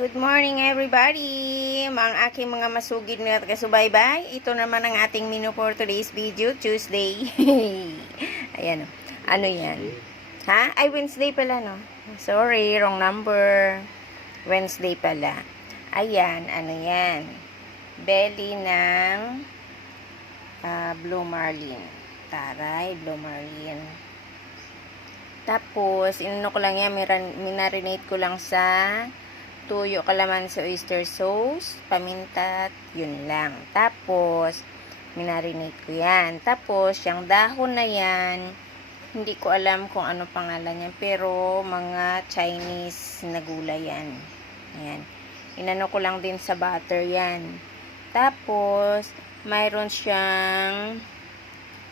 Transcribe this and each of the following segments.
Good morning everybody! Mga aking mga masugid na kasubaybay. Ito naman ang ating menu for today's video, Tuesday. Ayan o. Ano yan? Ha? Ay, Wednesday pala no? Sorry, wrong number. Wednesday pala. Ayan, ano yan? Belly ng Blue Marlin. Taray, Blue Marlin. Tapos, inano ko lang yan, minarinate ko lang sa tuyo, kalamansi, oyster sauce, paminta, yun lang. Tapos, minarinate ko yan. Tapos, yung dahon na yan, hindi ko alam kung ano pangalan yan, pero mga Chinese na gulay yan. Ayan. Inano ko lang din sa butter yan. Tapos, mayroon siyang,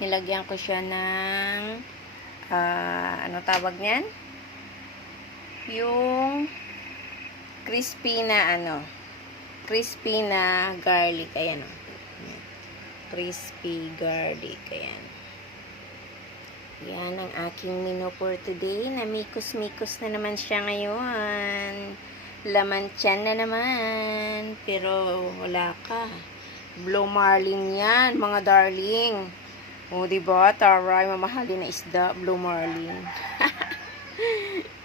nilagyan ko siya ng, ano tawag niyan? Yung crispy na garlic. Ayan o. Crispy garlic. Ayan. Yan ang aking menu for today. Namikos-mikos na naman siya ngayon. Laman tiyan na naman. Pero wala ka. Blue Marlin yan, mga darling. O, diba? Taray, mamahalin na isda. Blue Marlin.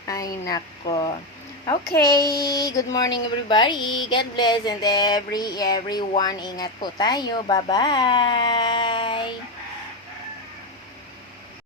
Ay, nako. Okay, good morning everybody. God bless and everyone. Ingat po tayo. Bye-bye.